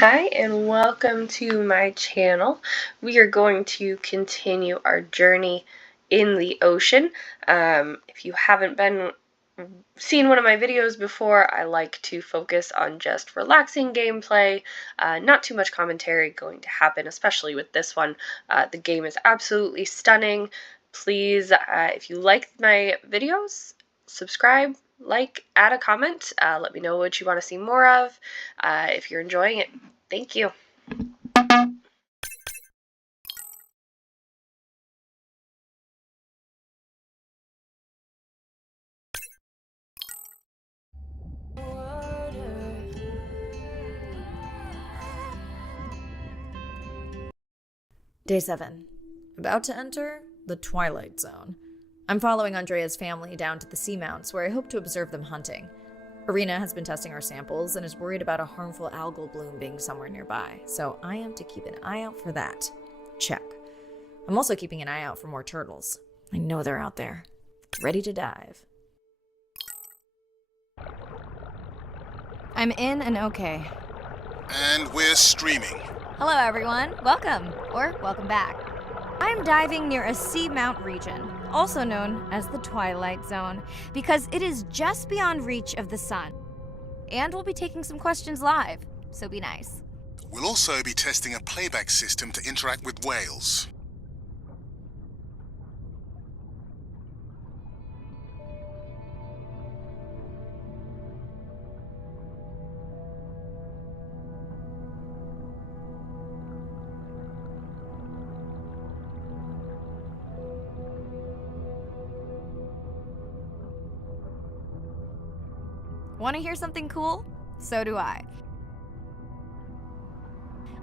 Hi and welcome to my channel. We are going to continue our journey in the ocean. If you haven't seen one of my videos before, I like to focus on just relaxing gameplay, not too much commentary going to happen, especially with this one. The game is absolutely stunning. Please, if you like my videos, subscribe, like, add a comment, let me know what you want to see more of. If you're enjoying it, thank you. Day 7. About to enter the Twilight Zone. I'm following Andrea's family down to the seamounts where I hope to observe them hunting. Irina has been testing our samples and is worried about a harmful algal bloom being somewhere nearby, so I am to keep an eye out for that. Check. I'm also keeping an eye out for more turtles. I know they're out there, ready to dive. I'm in and okay. And we're streaming. Hello everyone, welcome, or welcome back. I'm diving near a seamount region, also known as the Twilight Zone, because it is just beyond reach of the sun. And we'll be taking some questions live, so be nice. We'll also be testing a playback system to interact with whales. Want to hear something cool? So do I.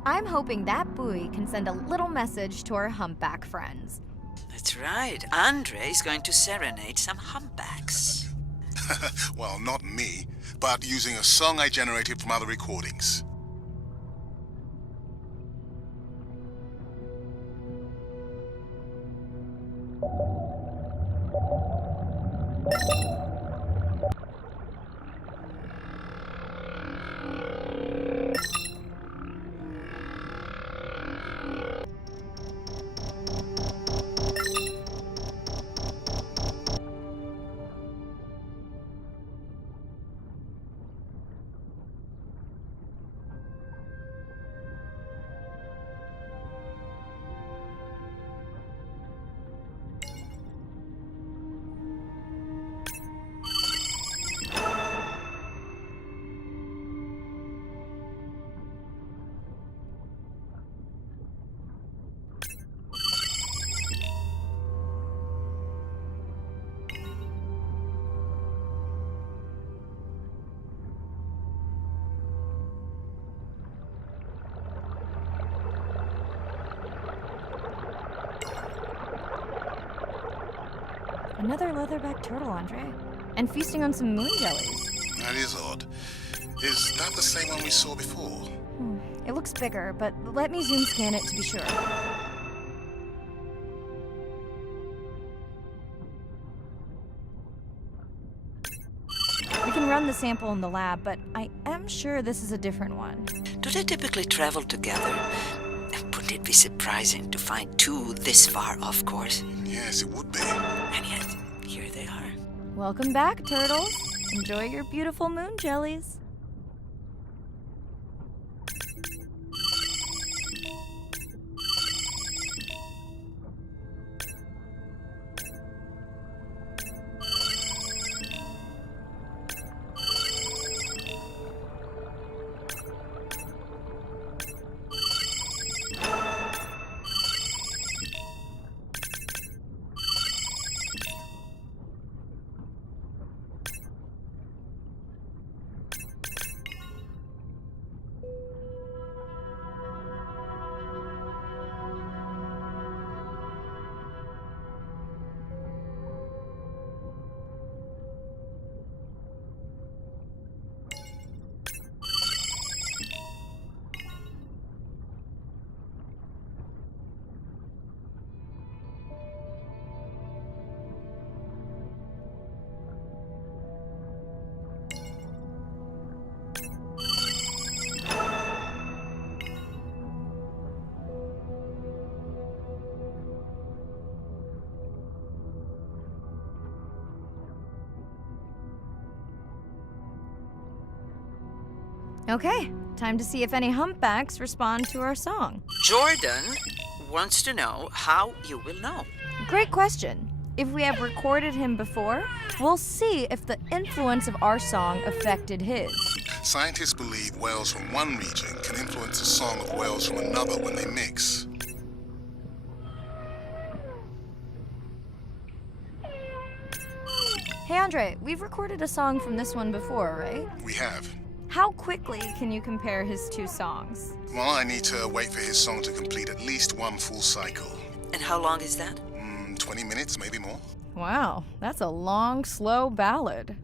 I'm hoping that buoy can send a little message to our humpback friends. That's right. Andre is going to serenade some humpbacks. Well, not me, but using a song I generated from other recordings. Another leatherback turtle, Andre. And feasting on some moon jellies. That is odd. Is that the same one we saw before? It looks bigger, but let me zoom scan it to be sure. We can run the sample in the lab, but I am sure this is a different one. Do they typically travel together? Wouldn't it be surprising to find two this far off course? Yes, it would be. And yet, here they are. Welcome back, turtles. Enjoy your beautiful moon jellies. Okay, time to see if any humpbacks respond to our song. Jordan wants to know how you will know. Great question. If we have recorded him before, we'll see if the influence of our song affected his. Scientists believe whales from one region can influence the song of whales from another when they mix. Hey Andre, we've recorded a song from this one before, right? We have. How quickly can you compare his two songs? Well, I need to wait for his song to complete at least one full cycle. And how long is that? 20 minutes, maybe more. Wow, that's a long, slow ballad.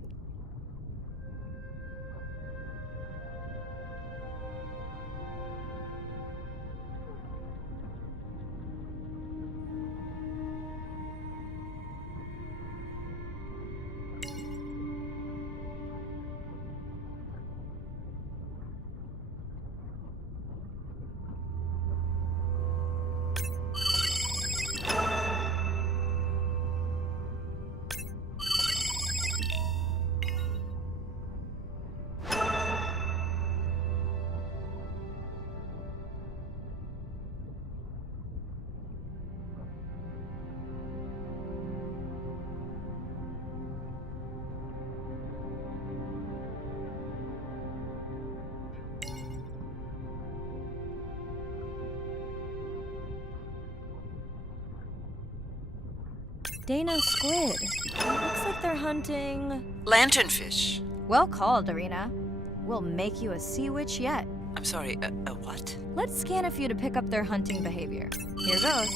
Dana squid. It looks like they're hunting... Lanternfish. Well called, Arena. We'll make you a sea witch yet. I'm sorry, a what? Let's scan a few to pick up their hunting behavior. Here goes.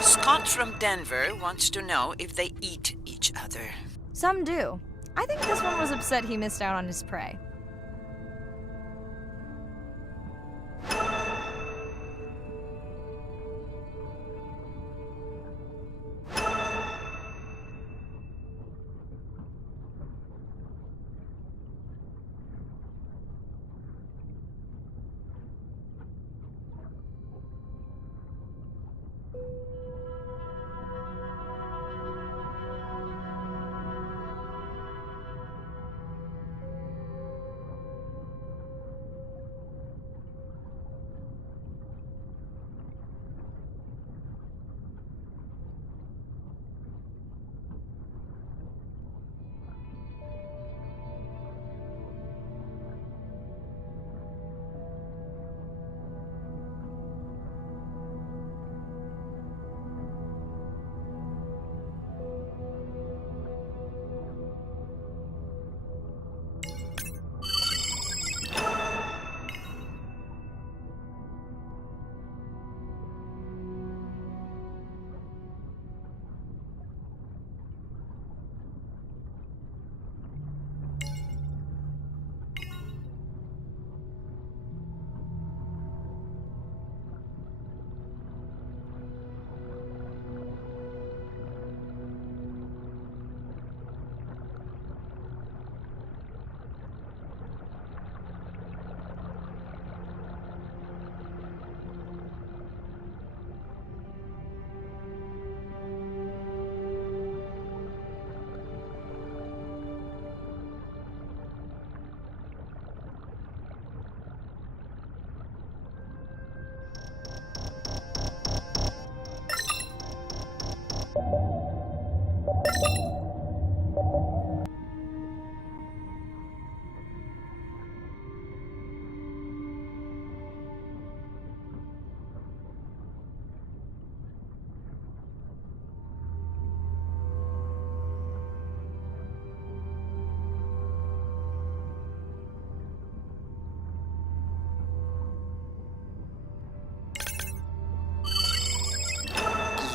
Scott from Denver wants to know if they eat each other. Some do. I think this one was upset he missed out on his prey.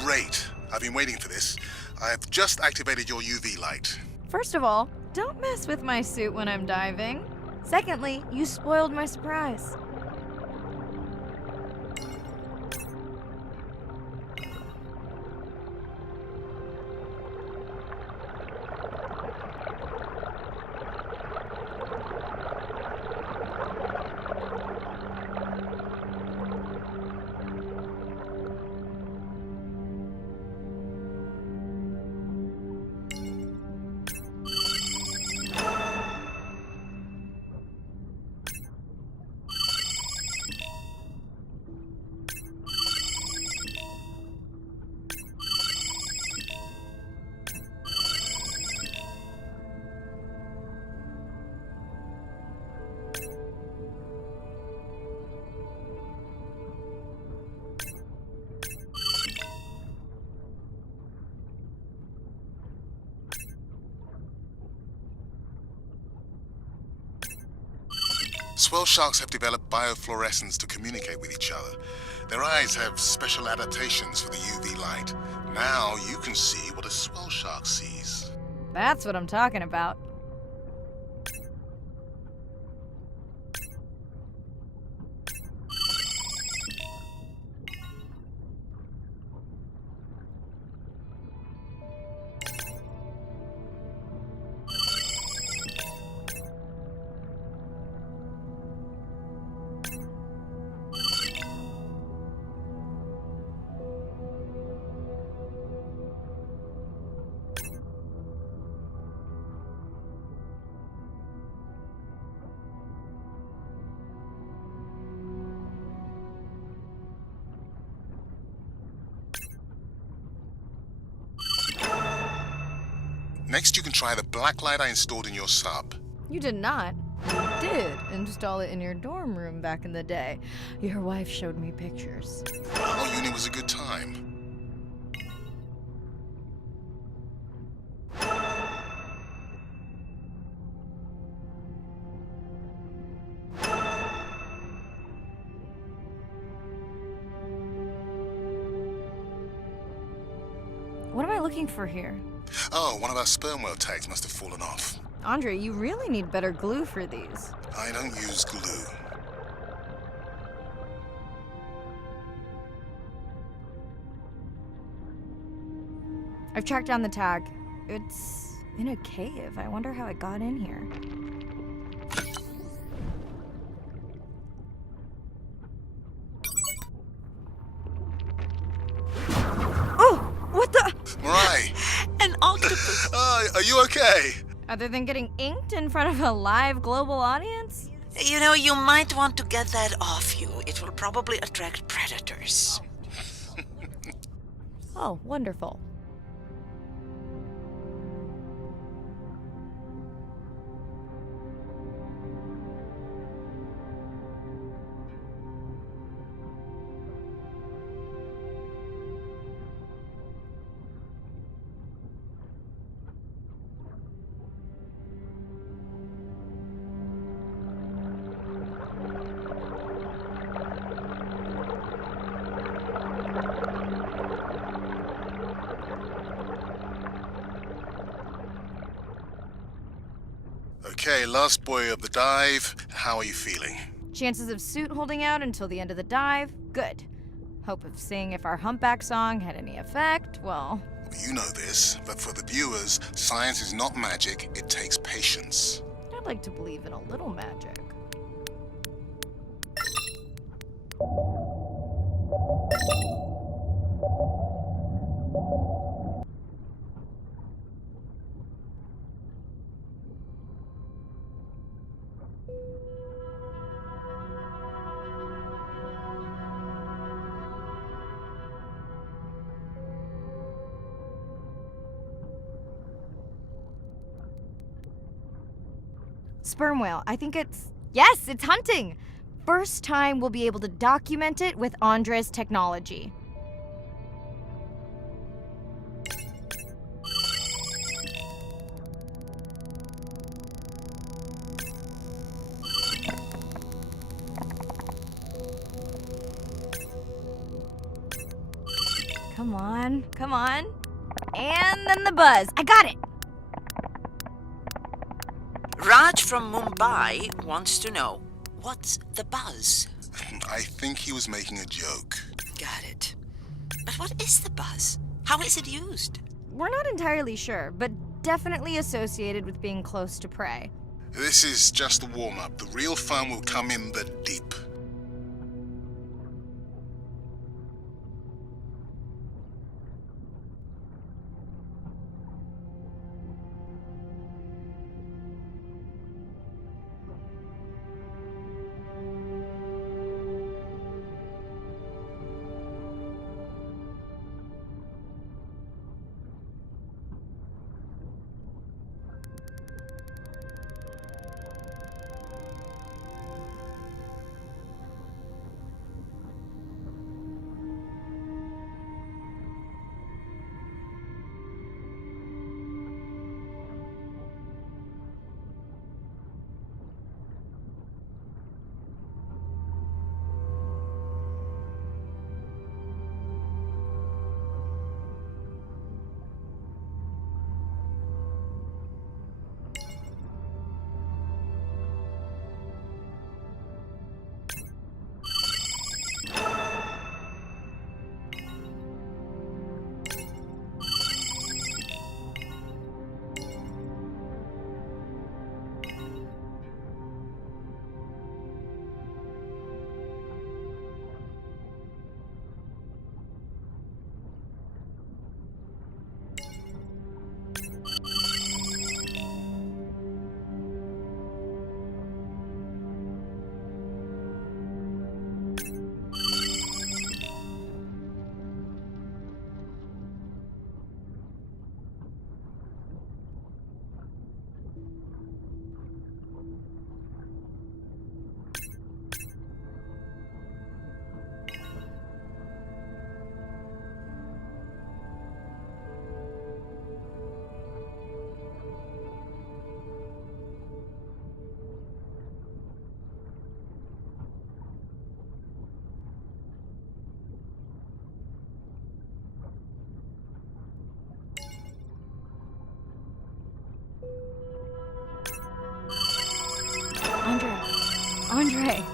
Great. I've been waiting for this. I've just activated your UV light. First of all, don't mess with my suit when I'm diving. Secondly, you spoiled my surprise. Swell sharks have developed biofluorescence to communicate with each other. Their eyes have special adaptations for the UV light. Now you can see what a swell shark sees. That's what I'm talking about. Next, you can try the black light I installed in your sub. You did not. You did install it in your dorm room back in the day. Your wife showed me pictures. Our uni was a good time. What am I looking for here? Oh, one of our sperm whale tags must have fallen off. Andre, you really need better glue for these. I don't use glue. I've tracked down the tag. It's in a cave. I wonder how it got in here. Oh! What the? Mirai! An octopus. Are you okay? Other than getting inked in front of a live global audience? You know, you might want to get that off you. It will probably attract predators. Oh, wonderful. Okay, last boy of the dive. How are you feeling? Chances of suit holding out until the end of the dive? Good. Hope of seeing if our humpback song had any effect? Well, You know this, but for the viewers, science is not magic, it takes patience. I'd like to believe in a little magic. Sperm whale. I think it's... Yes, it's hunting! First time we'll be able to document it with Andre's technology. Come on, come on. And then the buzz. I got it! Raj from Mumbai wants to know, what's the buzz? I think he was making a joke. Got it. But what is the buzz? How is it used? We're not entirely sure, but definitely associated with being close to prey. This is just the warm-up. The real fun will come in the deep. way.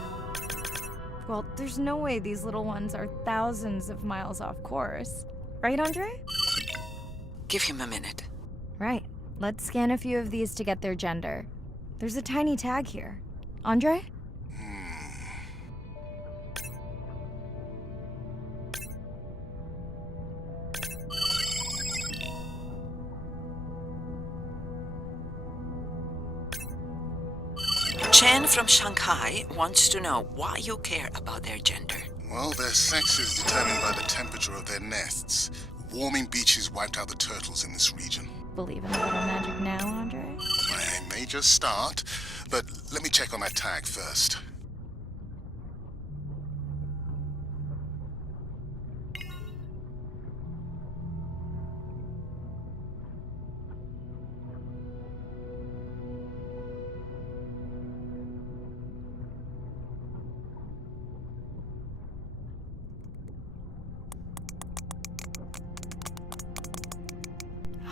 Well, there's no way these little ones are thousands of miles off course. Right, Andre? Give him a minute. Right. Let's scan a few of these to get their gender. There's a tiny tag here. Andre? Chen from Shanghai wants to know why you care about their gender. Well, their sex is determined by the temperature of their nests. Warming beaches wiped out the turtles in this region. Believe in a little magic now, Andre? I may just start, but let me check on that tag first.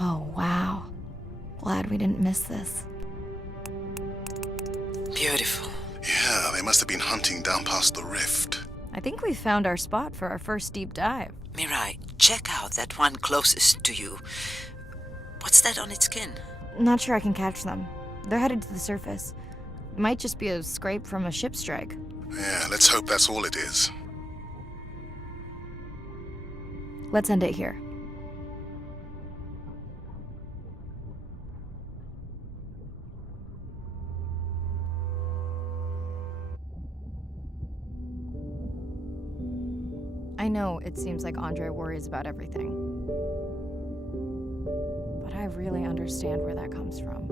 Oh, wow. Glad we didn't miss this. Beautiful. Yeah, they must have been hunting down past the rift. I think we found our spot for our first deep dive. Mirai, check out that one closest to you. What's that on its skin? Not sure I can catch them. They're headed to the surface. Might just be a scrape from a ship strike. Yeah, let's hope that's all it is. Let's end it here. I know it seems like Andre worries about everything. But I really understand where that comes from.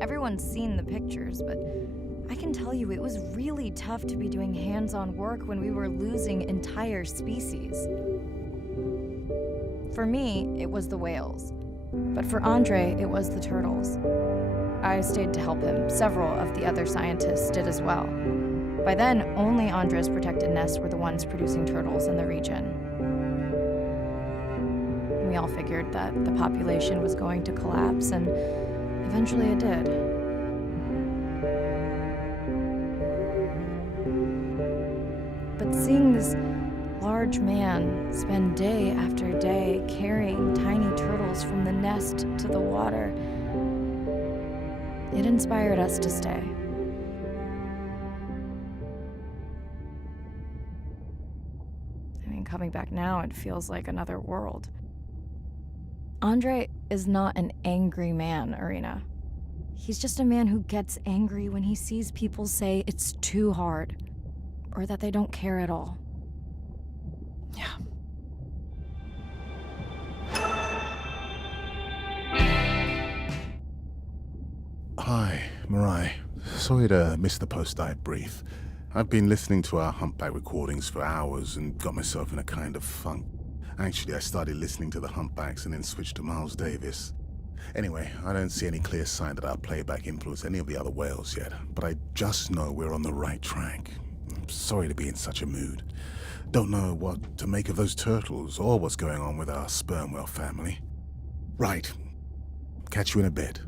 Everyone's seen the pictures, but I can tell you it was really tough to be doing hands-on work when we were losing entire species. For me, it was the whales. But for Andre, it was the turtles. I stayed to help him. Several of the other scientists did as well. By then, only Andre's protected nests were the ones producing turtles in the region. We all figured that the population was going to collapse, and eventually it did. But seeing this large man spend day after day carrying tiny turtles from the nest to the water, it inspired us to stay. Coming back now, it feels like another world. Andre is not an angry man, Irina. He's just a man who gets angry when he sees people say it's too hard, or that they don't care at all. Yeah. Hi, Mirai. Sorry to miss the post-dive brief. I've been listening to our humpback recordings for hours and got myself in a kind of funk. Actually, I started listening to the humpbacks and then switched to Miles Davis. Anyway, I don't see any clear sign that our playback influenced any of the other whales yet, but I just know we're on the right track. I'm sorry to be in such a mood. Don't know what to make of those turtles or what's going on with our sperm whale family. Right. Catch you in a bit.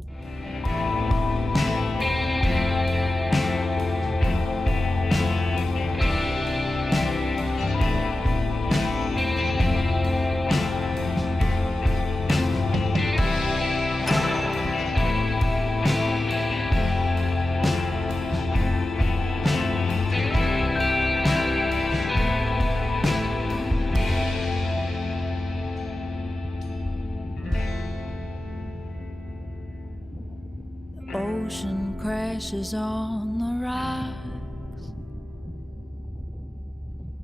Ocean crashes on the rocks,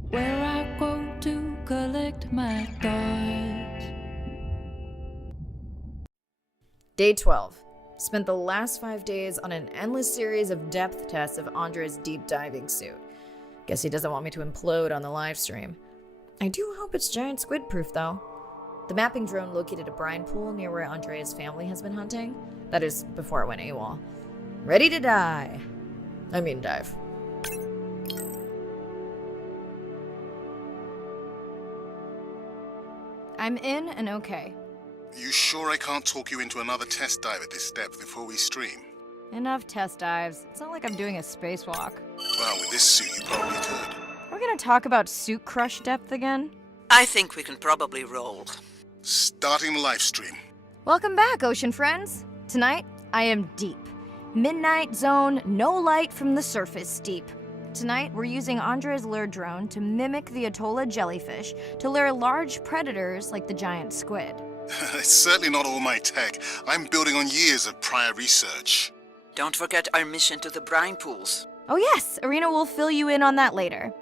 where I go to collect my thoughts. Day 12. Spent the last 5 days on an endless series of depth tests of Andre's deep diving suit. Guess he doesn't want me to implode on the live stream. I do hope it's giant squid proof though. The mapping drone located a brine pool near where Andrea's family has been hunting. That is, before it went AWOL. Ready to dive. I'm in and okay. You sure I can't talk you into another test dive at this depth before we stream? enough test dives. It's not like I'm doing a spacewalk. Well, with this suit, you probably could. Are we gonna talk about suit crush depth again? I think we can probably roll. Starting the live stream. Welcome back, ocean friends. Tonight, I am deep. Midnight zone, no light from the surface steep. Tonight, we're using Andre's lure drone to mimic the Atolla jellyfish to lure large predators like the giant squid. It's certainly not all my tech. I'm building on years of prior research. Don't forget our mission to the brine pools. Oh yes, Arena will fill you in on that later.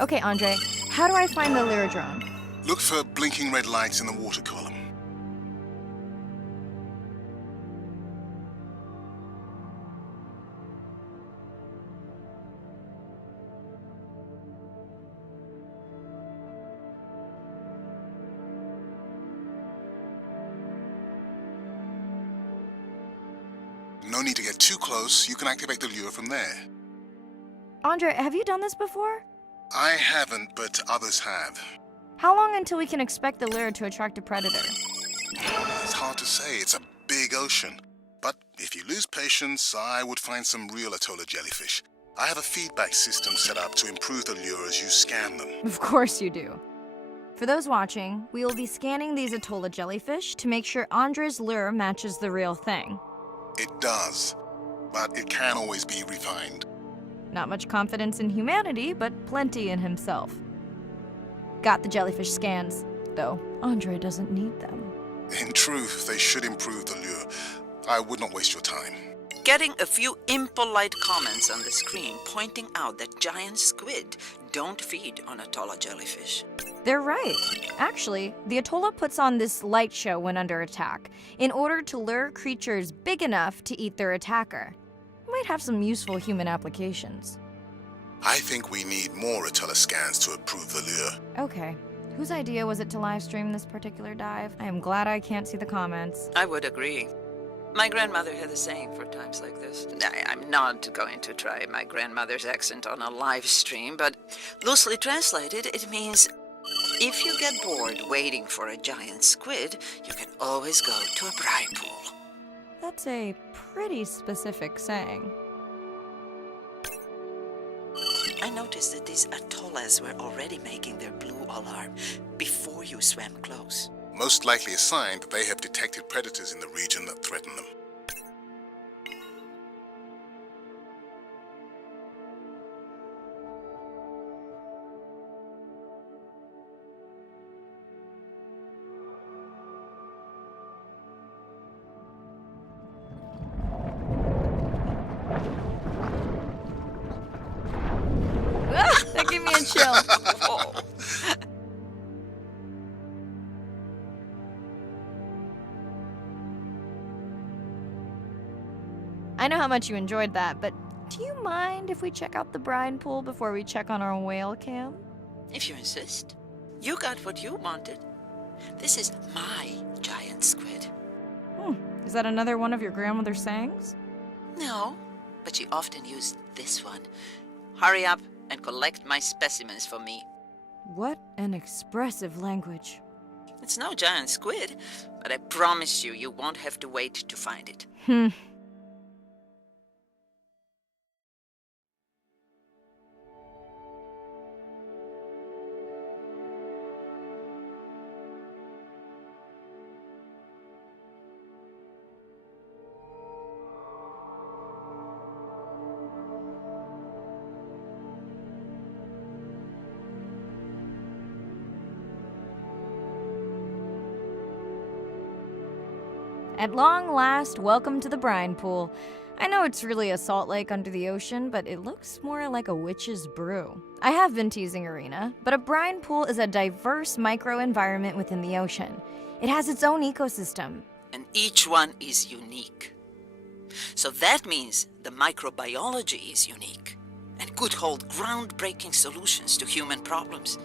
Okay, Andre, how do I find the lure drone? Look for blinking red lights in the water column. No need to get too close. You can activate the lure from there. Andre, have you done this before? I haven't, but others have. How long until we can expect the lure to attract a predator? It's hard to say. It's a big ocean. But if you lose patience, I would find some real Atolla jellyfish. I have a feedback system set up to improve the lure as you scan them. Of course you do. For those watching, we will be scanning these Atolla jellyfish to make sure Andre's lure matches the real thing. It does, but it can always be refined. Not much confidence in humanity, but plenty in himself. Got the jellyfish scans, though Andre doesn't need them. In truth, they should improve the lure. I would not waste your time. Getting a few impolite comments on the screen pointing out that giant squid don't feed on Atolla jellyfish. They're right. Actually, the Atolla puts on this light show when under attack, in order to lure creatures big enough to eat their attacker. Might have some useful human applications. I think we need more Atolla scans to improve the lure. Okay. Whose idea was it to live stream this particular dive? I am glad I can't see the comments. I would agree. My grandmother had a saying for times like this. I'm not going to try my grandmother's accent on a live stream, but loosely translated, it means if you get bored waiting for a giant squid, you can always go to a brine pool. That's a pretty specific saying. I noticed that these atollas were already making their blue alarm before you swam close. Most likely a sign that they have detected predators in the region that threaten them. That gave me a chill. Oh. I know how much you enjoyed that, but do you mind if we check out the brine pool before we check on our whale cam? If you insist. You got what you wanted. This is my giant squid. Is that another one of your grandmother's sayings? No, but she often used this one. Hurry up and collect my specimens for me. What an expressive language. It's no giant squid, but I promise you, you won't have to wait to find it. At long last, welcome to the brine pool. I know it's really a salt lake under the ocean, but it looks more like a witch's brew. I have been teasing Arena, but a brine pool is a diverse microenvironment within the ocean. It has its own ecosystem. And each one is unique. So that means the microbiology is unique and could hold groundbreaking solutions to human problems.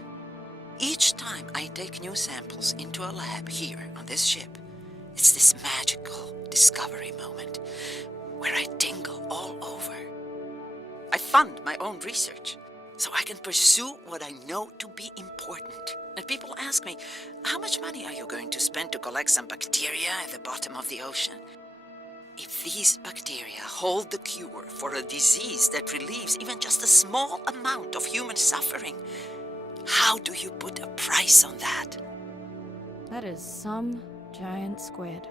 Each time I take new samples into a lab here on this ship, it's this magical discovery moment where I tingle all over. I fund my own research so I can pursue what I know to be important. And people ask me, how much money are you going to spend to collect some bacteria at the bottom of the ocean? If these bacteria hold the cure for a disease that relieves even just a small amount of human suffering, how do you put a price on that? That is some giant squid.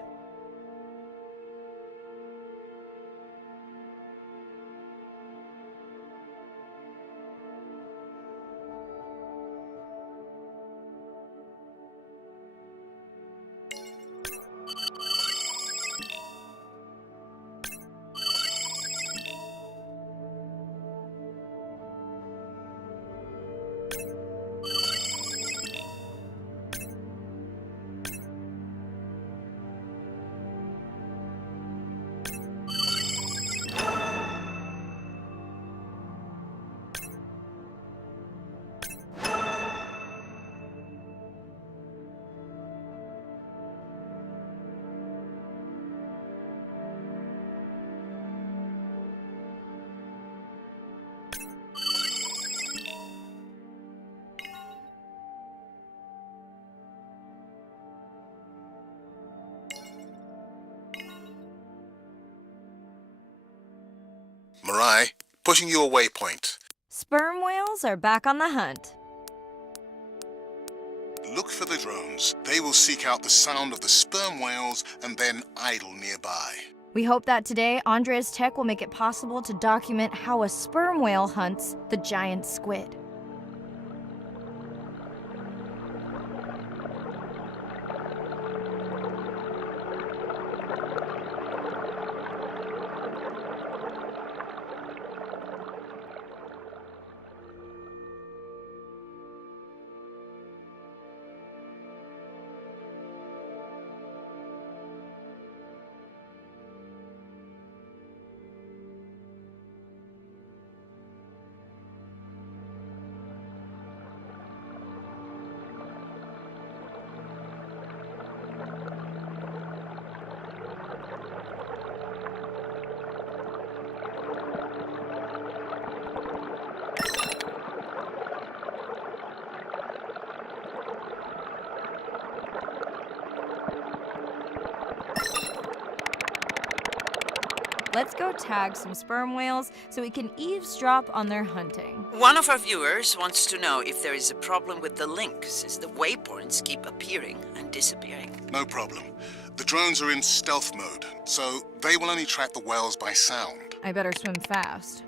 Mirai, pushing you a waypoint. Sperm whales are back on the hunt. Look for the drones. They will seek out the sound of the sperm whales and then idle nearby. We hope that today, Andrea's tech will make it possible to document how a sperm whale hunts the giant squid. Let's go tag some sperm whales so we can eavesdrop on their hunting. One of our viewers wants to know if there is a problem with the link, since the waypoints keep appearing and disappearing. No problem. The drones are in stealth mode, so they will only track the whales by sound. I better swim fast.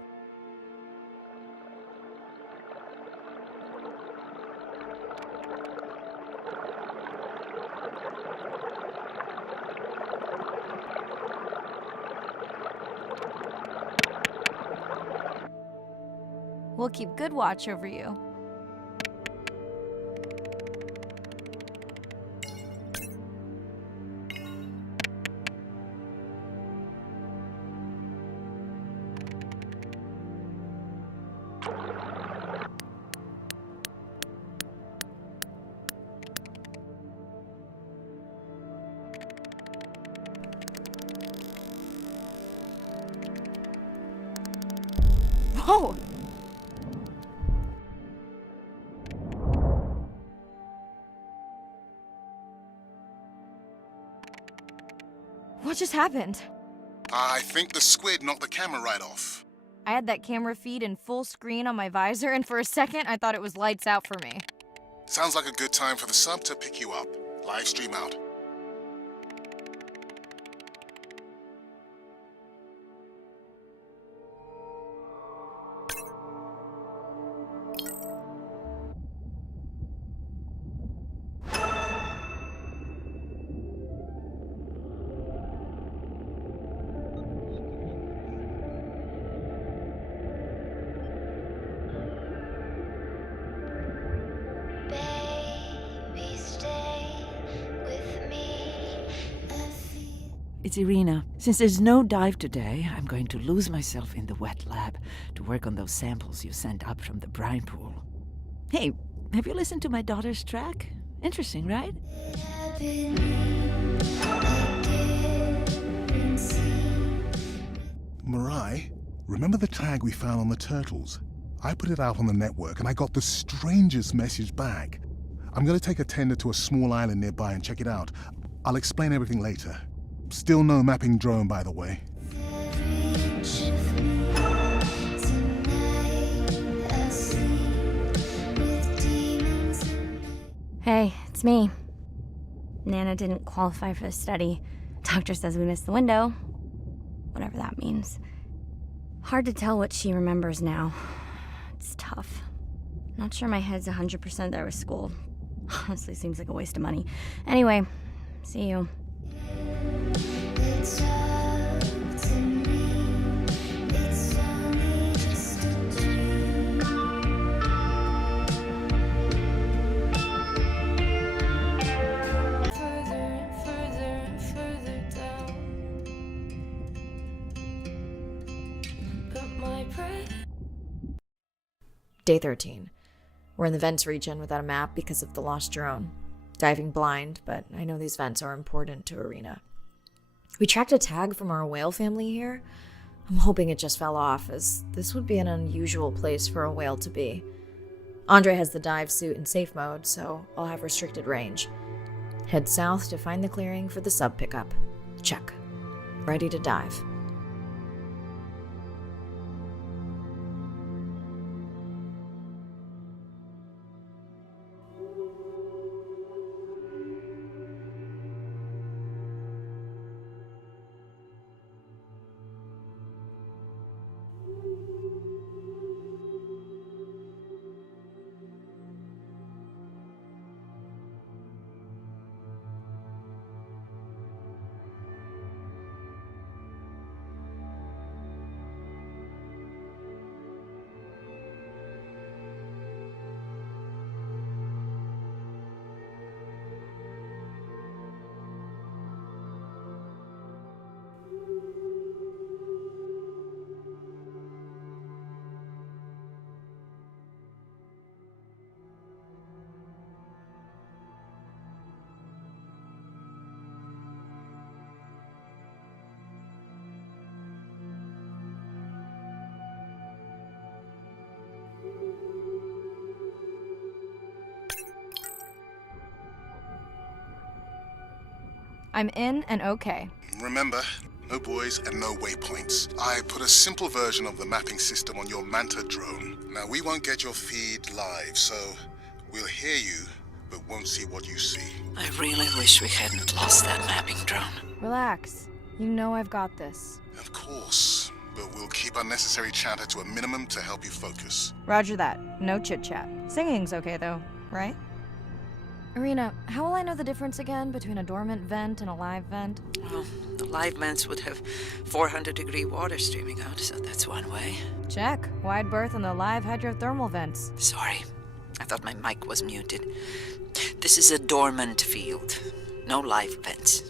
We'll keep good watch over you. Whoa! What just happened? I think the squid knocked the camera right off. I had that camera feed in full screen on my visor, and for a second I thought it was lights out for me. Sounds like a good time for the sub to pick you up. Live stream out. it's Irina. Since there's no dive today, I'm going to lose myself in the wet lab to work on those samples you sent up from the brine pool. Hey, have you listened to my daughter's track? Interesting, right? Mirai, remember the tag we found on the turtles? I put it out on the network and I got the strangest message back. I'm gonna take a tender to a small island nearby and check it out. I'll explain everything later. Still no mapping drone, by the way. Hey, it's me. Nana didn't qualify for the study. Doctor says we missed the window. Whatever that means. Hard to tell what she remembers now. It's tough. Not sure my head's 100% there with school. Honestly, seems like a waste of money. Anyway, see you. Day 13. We're in the vents region without a map because of the lost drone. Diving blind, but I know these vents are important to Irina. We tracked a tag from our whale family here. I'm hoping it just fell off, as this would be an unusual place for a whale to be. Andre has the dive suit in safe mode, so I'll have restricted range. Head south to find the clearing for the sub pickup. Check. Ready to dive. I'm in and okay. Remember, no buoys and no waypoints. I put a simple version of the mapping system on your Manta drone. Now, we won't get your feed live, so we'll hear you, but won't see what you see. I really wish we hadn't lost that mapping drone. Relax. You know I've got this. Of course, but we'll keep unnecessary chatter to a minimum to help you focus. Roger that. No chit-chat. Singing's okay, though, right? Irina, how will I know the difference again between a dormant vent and a live vent? Well, the live vents would have 400-degree water streaming out, so that's one way. Check. Wide berth in the live hydrothermal vents. Sorry, I thought my mic was muted. This is a dormant field. No live vents.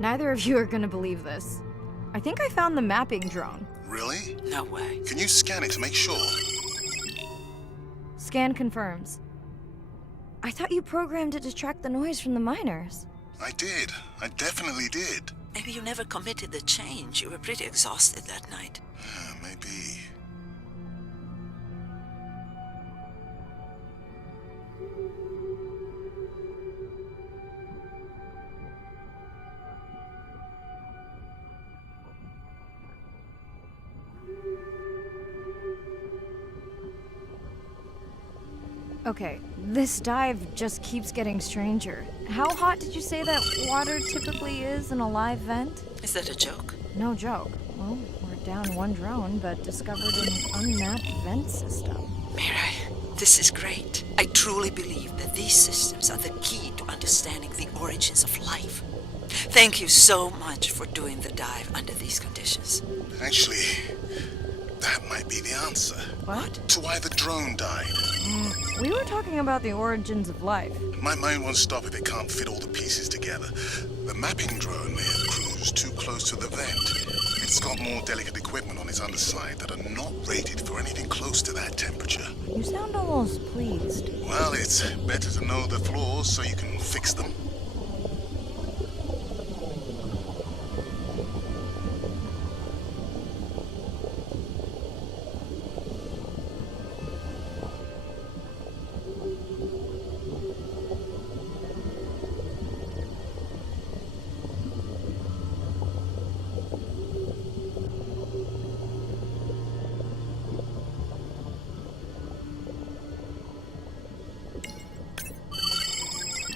Neither of you are gonna believe this. I think I found the mapping drone. Really? No way. Can you scan it to make sure? Scan confirms. I thought you programmed it to track the noise from the miners. I did. I definitely did. Maybe you never committed the change. You were pretty exhausted that night. Maybe. Okay, this dive just keeps getting stranger. How hot did you say that water typically is in a live vent? Is that a joke? No joke. Well, we're down one drone, but discovered an unmapped vent system. Mirai, this is great. I truly believe that these systems are the key to understanding the origins of life. Thank you so much for doing the dive under these conditions. Actually, that might be the answer. What? To why the drone died. We were talking about the origins of life. My mind won't stop if it can't fit all the pieces together. The mapping drone may have cruised too close to the vent. It's got more delicate equipment on its underside that are not rated for anything close to that temperature. You sound almost pleased. Well, it's better to know the flaws so you can fix them.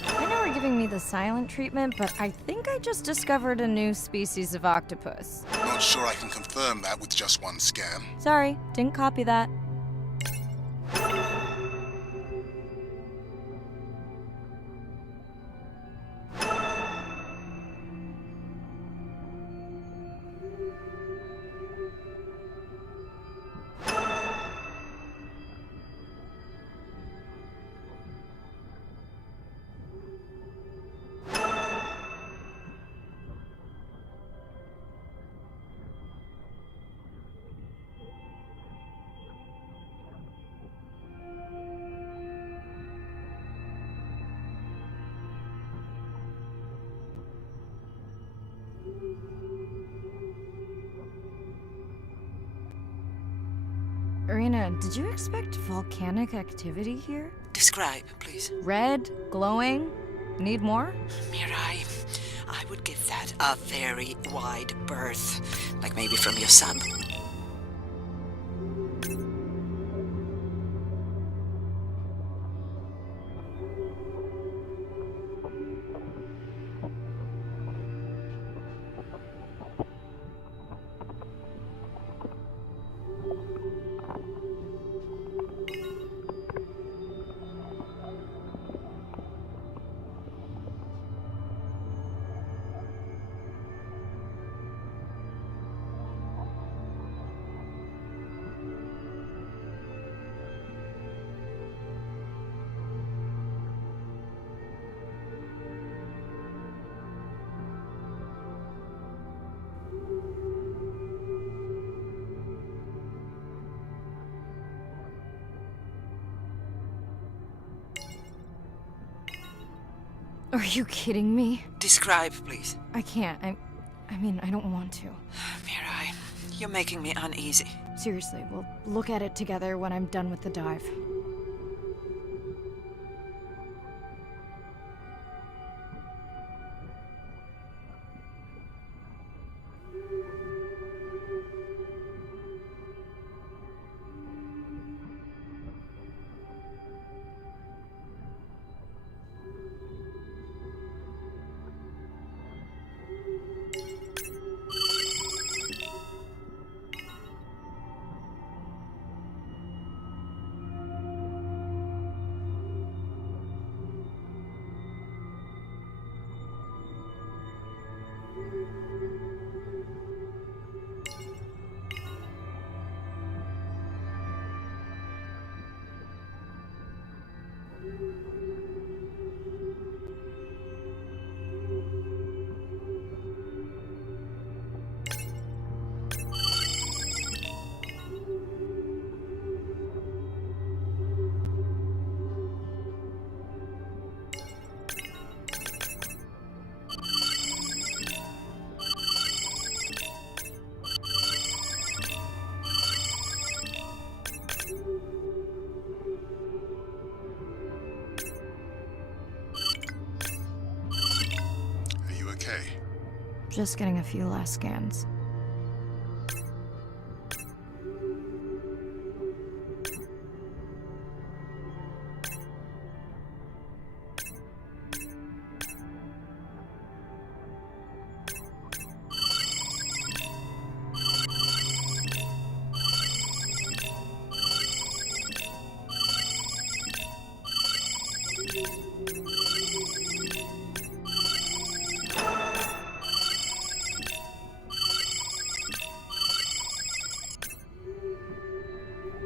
I know we're giving me the silent treatment, but I think I just discovered a new species of octopus. Not sure I can confirm that with just one scan. Sorry, didn't copy that. Irina, did you expect volcanic activity here? Describe, please. Red, glowing. Need more? Mirai, I would give that a very wide berth. Like maybe from your sub. Are you kidding me? Describe, please. I can't. I mean, I don't want to. Mirai, you're making me uneasy. Seriously, we'll look at it together when I'm done with the dive. Are you okay? Just getting a few last scans.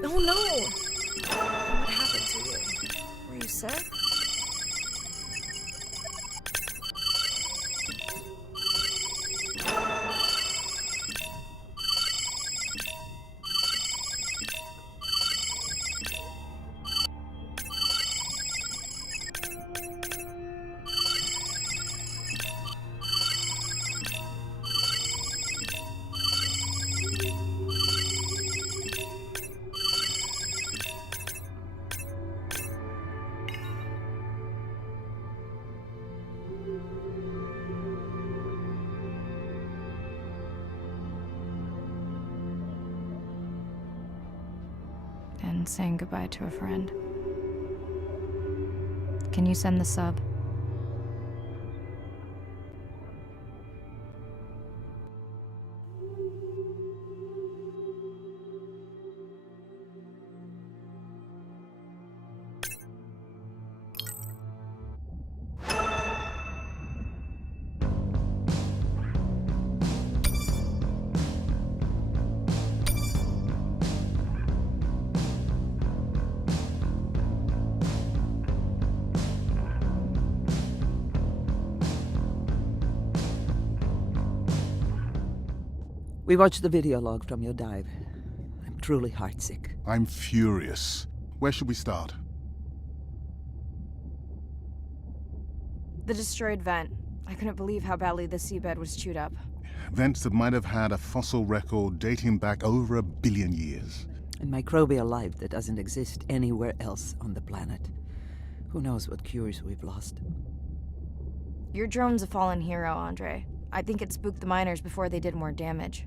Oh no! What happened to you? Were you sick? And saying goodbye to a friend. Can you send the sub? We watched the video log from your dive. I'm truly heartsick. I'm furious. Where should we start? The destroyed vent. I couldn't believe how badly the seabed was chewed up. Vents that might have had a fossil record dating back over 1 billion years. And microbial life that doesn't exist anywhere else on the planet. Who knows what cures we've lost. Your drone's a fallen hero, Andre. I think it spooked the miners before they did more damage.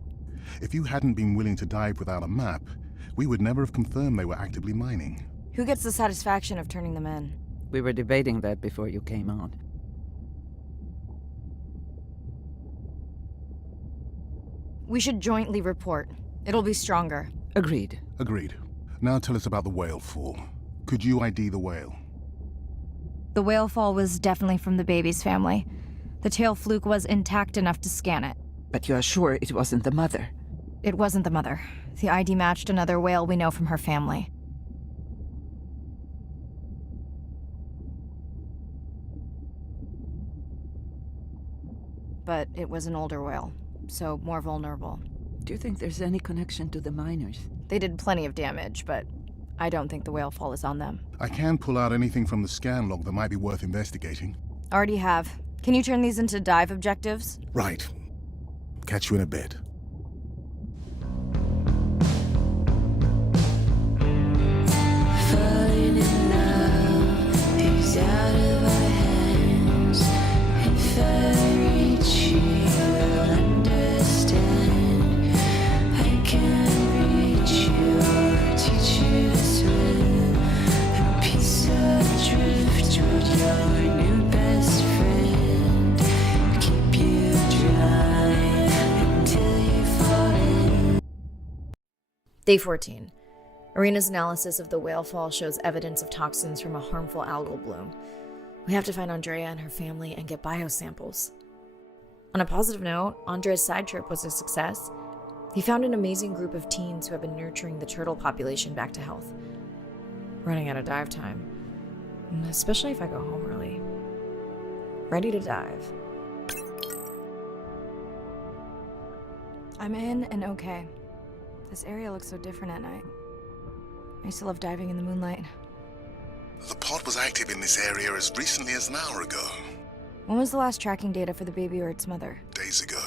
If you hadn't been willing to dive without a map, we would never have confirmed they were actively mining. Who gets the satisfaction of turning them in? We were debating that before you came on. We should jointly report. It'll be stronger. Agreed. Agreed. Now tell us about the whale fall. Could you ID the whale? The whale fall was definitely from the baby's family. The tail fluke was intact enough to scan it. But you are sure it wasn't the mother? It wasn't the mother. The ID matched another whale we know from her family. But it was an older whale, so more vulnerable. Do you think there's any connection to the miners? They did plenty of damage, but I don't think the whale fall is on them. I can pull out anything from the scan log that might be worth investigating. Already have. Can you turn these into dive objectives? Right. Catch you in a bit. Falling in love is out of our hands. If I reach you, you'll understand. I can reach you or teach you to swim. A piece of driftwood, your new best friend. Keep you dry until you fall in. Day 14. Arena's analysis of the whale fall shows evidence of toxins from a harmful algal bloom. We have to find Andrea and her family and get biosamples. On a positive note, Andrea's side trip was a success. He found an amazing group of teens who have been nurturing the turtle population back to health. Running out of dive time, especially if I go home early. Ready to dive. I'm in and okay. This area looks so different at night. I used to love diving in the moonlight. The pod was active in this area as recently as an hour ago. When was the last tracking data for the baby or its mother? Days ago.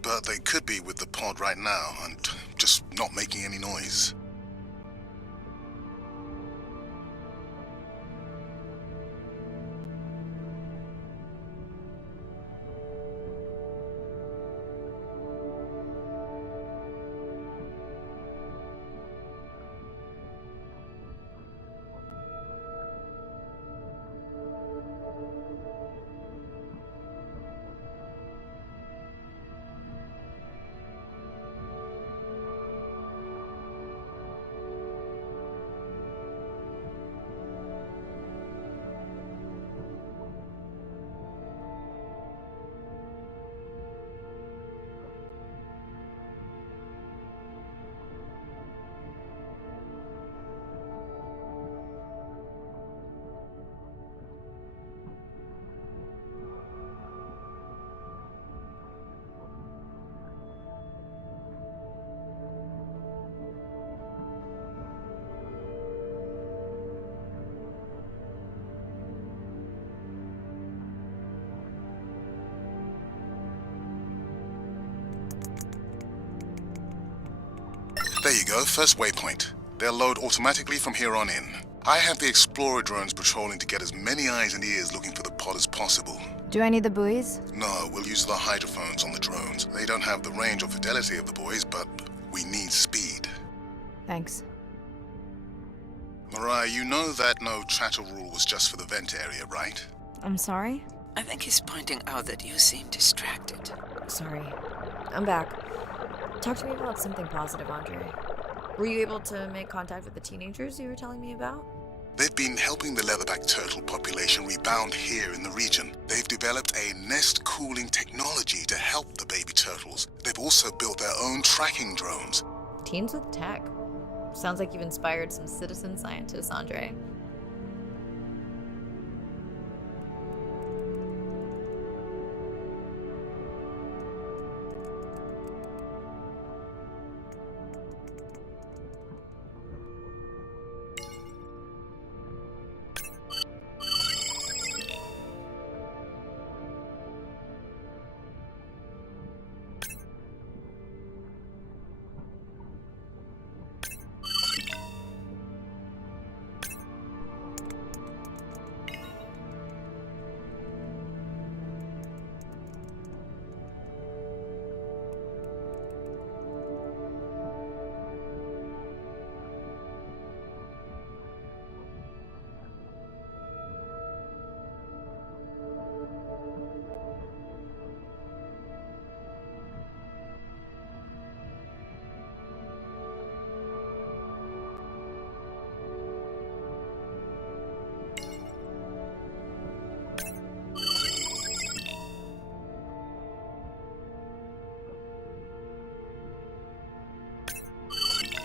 But they could be with the pod right now and just not making any noise. There you go, first waypoint. They'll load automatically from here on in. I have the Explorer drones patrolling to get as many eyes and ears looking for the pod as possible. Do I need the buoys? No, we'll use the hydrophones on the drones. They don't have the range or fidelity of the boys, but we need speed. Thanks. Mariah, you know that no chatter rule was just for the vent area, right? I'm sorry? I think he's pointing out that you seem distracted. Sorry. I'm back. Talk to me about something positive, Andre. Were you able to make contact with the teenagers you were telling me about? They've been helping the leatherback turtle population rebound here in the region. They've developed a nest cooling technology to help the baby turtles. They've also built their own tracking drones. Teens with tech. Sounds like you've inspired some citizen scientists, Andre.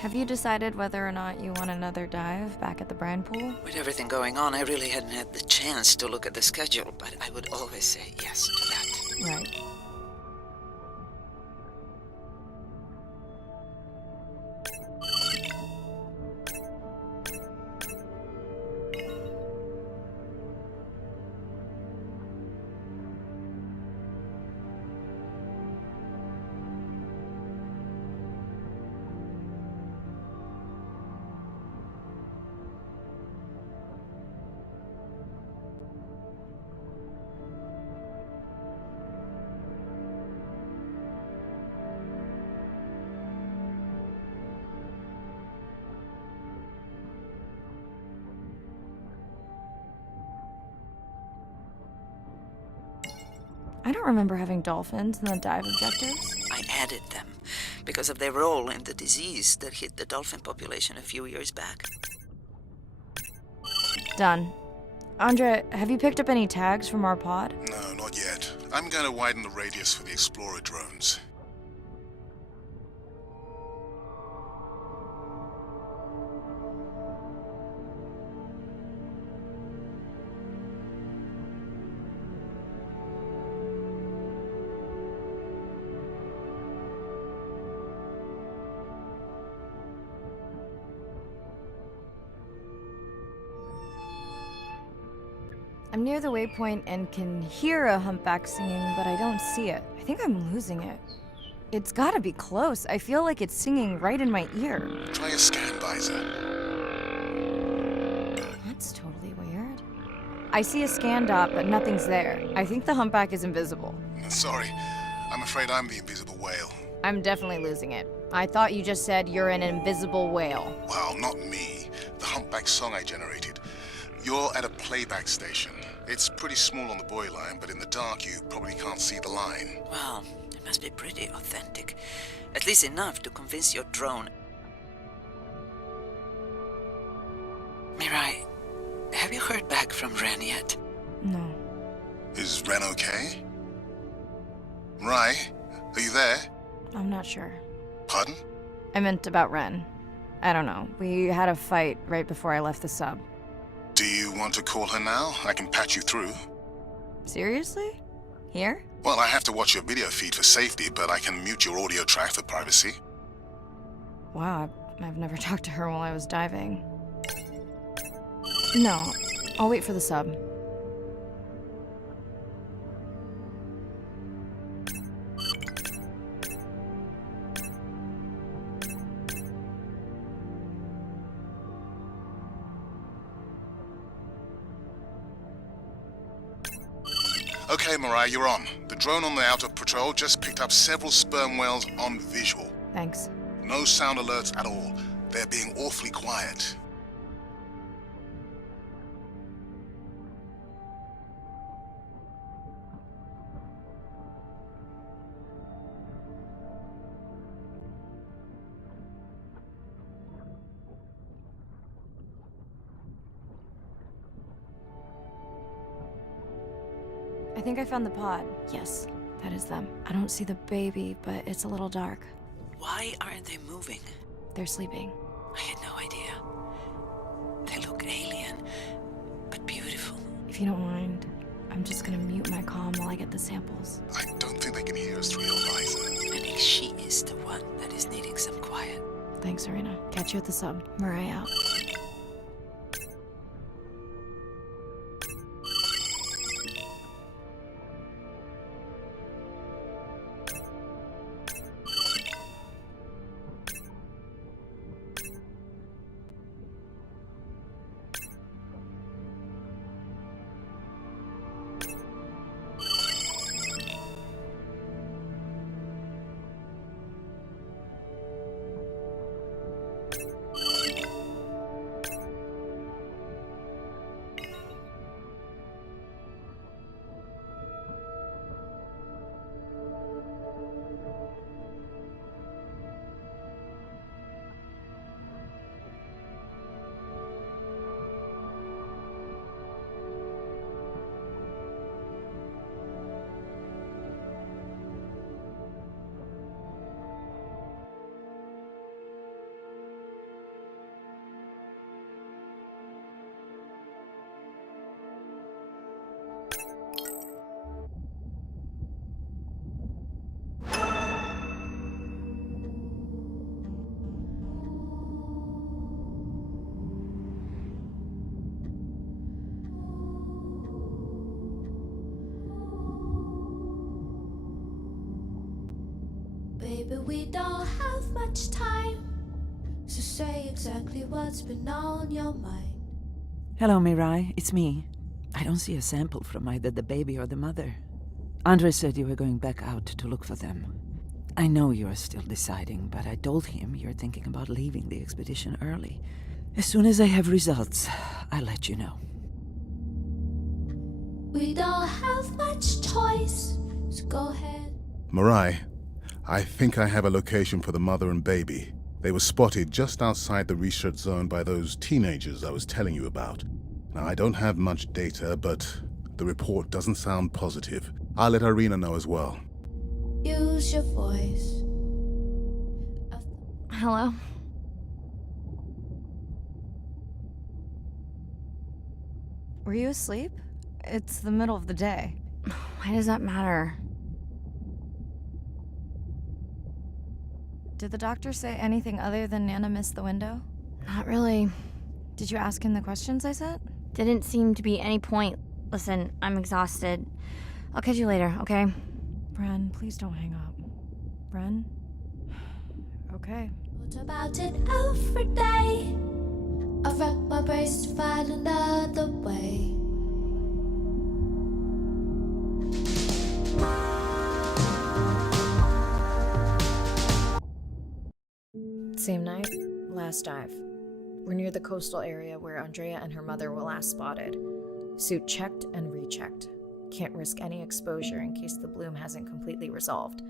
Have you decided whether or not you want another dive back at the brine pool? With everything going on, I really hadn't had the chance to look at the schedule, but I would always say yes to that. Right. I don't remember having dolphins in the dive objectives. I added them because of their role in the disease that hit the dolphin population a few years back. Done. Andre, have you picked up any tags from our pod? No, not yet. I'm going to widen the radius for the Explorer drones. I'm near the waypoint and can hear a humpback singing, but I don't see it. I think I'm losing it. It's gotta be close. I feel like it's singing right in my ear. Try a scan visor. That's totally weird. I see a scan dot, but nothing's there. I think the humpback is invisible. Sorry, I'm afraid I'm the invisible whale. I'm definitely losing it. I thought you just said you're an invisible whale. Well, not me. The humpback song I generated. You're at a playback station. It's pretty small on the buoy line, but in the dark you probably can't see the line. Well, it must be pretty authentic. At least enough to convince your drone. Mirai, have you heard back from Ren yet? No. Is Ren okay? Rai, are you there? I'm not sure. Pardon? I meant about Ren. I don't know. We had a fight right before I left the sub. Do you want to call her now? I can patch you through. Seriously? Here? Well, I have to watch your video feed for safety, but I can mute your audio track for privacy. Wow, I've never talked to her while I was diving. No, I'll wait for the sub. Okay, Mirai, you're on. The drone on the outer patrol just picked up several sperm whales on visual. Thanks. No sound alerts at all. They're being awfully quiet. I think I found the pod. Yes, that is them. I don't see the baby, but it's a little dark. Why aren't they moving? They're sleeping. I had no idea. They look alien, but beautiful. If you don't mind, I'm just gonna mute my comm while I get the samples. I don't think they can hear us through your visor. I think she is the one that is needing some quiet. Thanks, Arena. Catch you at the sub. Mirai out. Baby, we don't have much time, so say exactly what's been on your mind. Hello, Mirai. It's me. I don't see a sample from either the baby or the mother. Andre said you were going back out to look for them. I know you are still deciding, but I told him you're thinking about leaving the expedition early. As soon as I have results, I'll let you know. We don't have much choice, Marai, I think I have a location for the mother and baby. They were spotted just outside the research zone by those teenagers I was telling you about. Now, I don't have much data, but the report doesn't sound positive. I'll let Irina know as well. Use your voice. Hello? Were you asleep? It's the middle of the day. Why does that matter? Did the doctor say anything other than Nana missed the window? Not really. Did you ask him the questions I sent? Didn't seem to be any point. Listen, I'm exhausted. I'll catch you later, okay? Bren, please don't hang up. Bren? Okay. Thought about it every day. I wreck my brace to find another way. Same night, last dive. We're near the coastal area where Andrea and her mother were last spotted. Suit checked and rechecked. Can't risk any exposure in case the bloom hasn't completely resolved.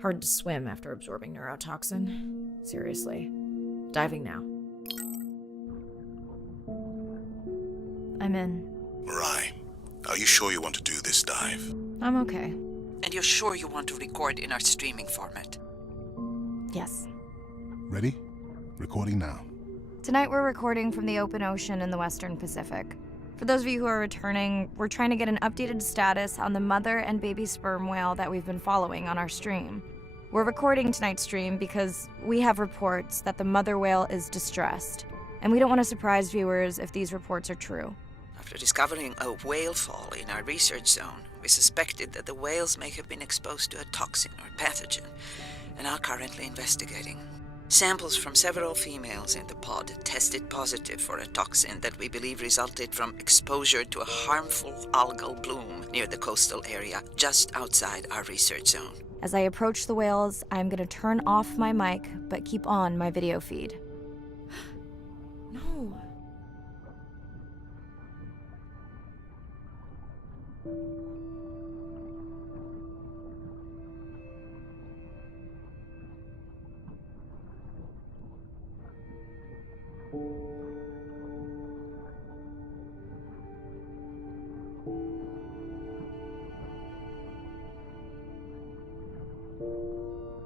Hard to swim after absorbing neurotoxin. Seriously. Diving now. I'm in. Marai, are you sure you want to do this dive? I'm okay. And you're sure you want to record in our streaming format? Yes. Ready? Recording now. Tonight we're recording from the open ocean in the Western Pacific. For those of you who are returning, we're trying to get an updated status on the mother and baby sperm whale that we've been following on our stream. We're recording tonight's stream because we have reports that the mother whale is distressed, and we don't want to surprise viewers if these reports are true. After discovering a whale fall in our research zone, we suspected that the whales may have been exposed to a toxin or pathogen, and are currently investigating. Samples from several females in the pod tested positive for a toxin that we believe resulted from exposure to a harmful algal bloom near the coastal area just outside our research zone. As I approach the whales, I'm going to turn off my mic, but keep on my video feed. No.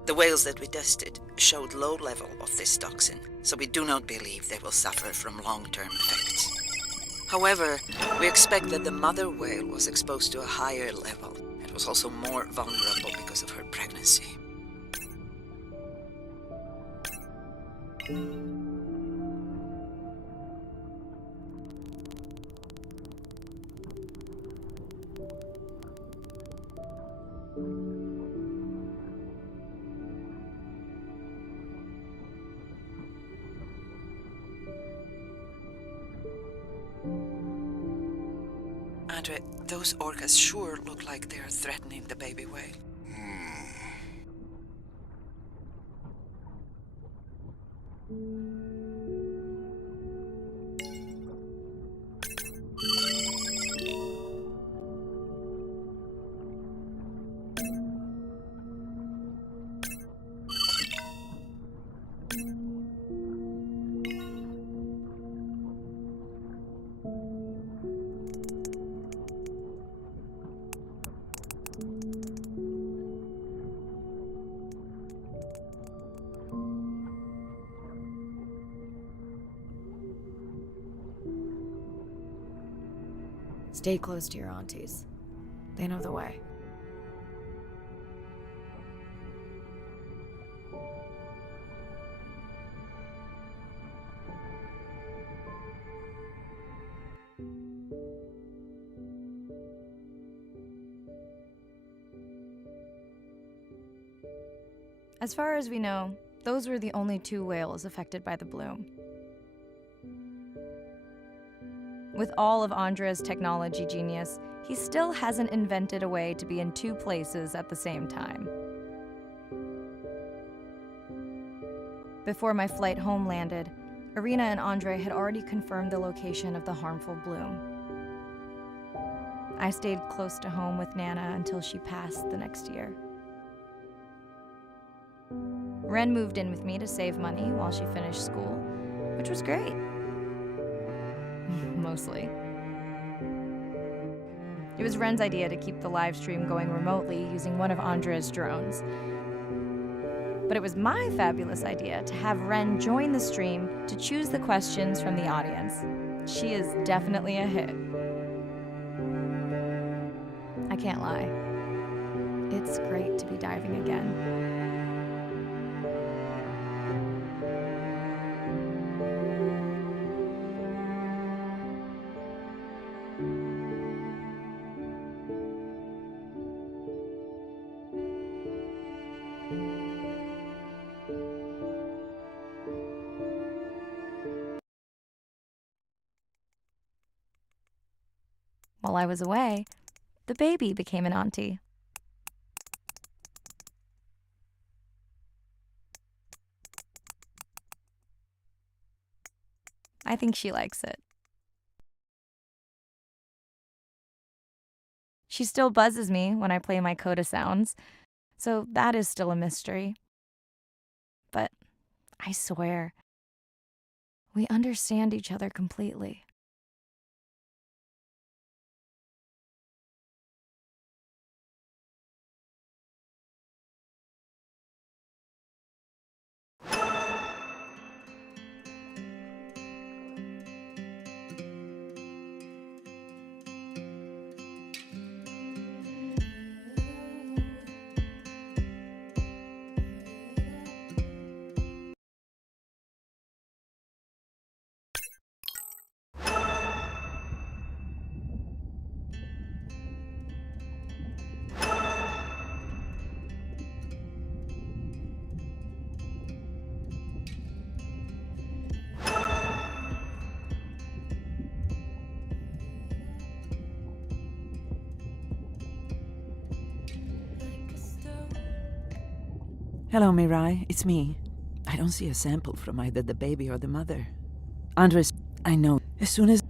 The whales that we tested showed low level of this toxin, so we do not believe they will suffer from long-term effects. However, we expect that the mother whale was exposed to a higher level and was also more vulnerable because of her pregnancy. Andre, those orcas sure look like they are threatening the baby whale. Stay close to your aunties. They know the way. As far as we know, those were the only 2 whales affected by the bloom. With all of Andrea's technology genius, he still hasn't invented a way to be in 2 places at the same time. Before my flight home landed, Irina and Andre had already confirmed the location of the harmful bloom. I stayed close to home with Nana until she passed the next year. Ren moved in with me to save money while she finished school, which was great. Mostly. It was Ren's idea to keep the live stream going remotely using one of Andrea's drones. But it was my fabulous idea to have Ren join the stream to choose the questions from the audience. She is definitely a hit. I can't lie. It's great to be diving again. While I was away, the baby became an auntie. I think she likes it. She still buzzes me when I play my coda sounds, so that is still a mystery. But I swear, we understand each other completely. Hello, Mirai. It's me. I don't see a sample from either the baby or the mother. Andres, I know. As soon as...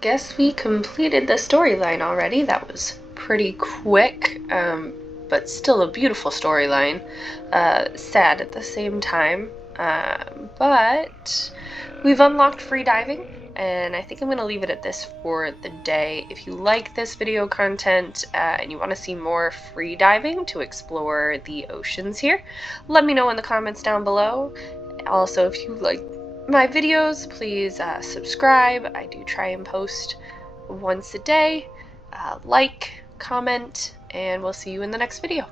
guess we completed the storyline already. That was pretty quick, but still a beautiful storyline. Sad at the same time, but we've unlocked free diving, and I think I'm going to leave it at this for the day. If you like this video content and you want to see more free diving to explore the oceans here, let me know in the comments down below. Also, if you like my videos, please subscribe. I do try and post once a day. Like, comment, and we'll see you in the next video.